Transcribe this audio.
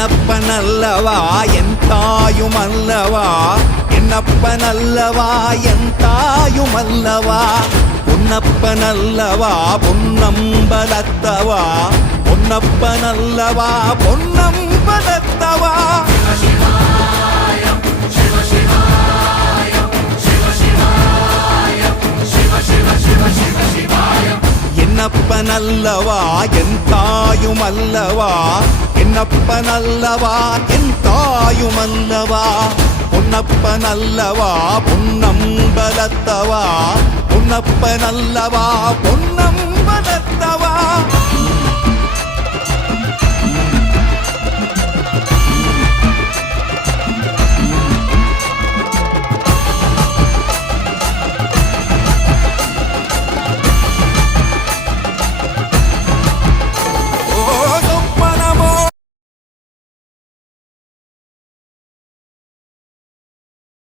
என்னப்பனல்லவா என் தாயுமல்லவா, என்னப்பனல்லவா என் தாயுமல்லவா, பொன்னப்பனல்லவா பொன்னம்பலத்தவா, பொன்னப்பனல்லவா பொன்னம்பலத்தவா. என்னப்பனல்லவா என் தாயுமல்லவா, என்னப்பனல்லவா என் தாயுமல்லவா, பொன்னப்பனல்லவா பொன்னம்பலத்தவா, பொன்னப்பனல்லவா பொன்னம்பலத்தவா.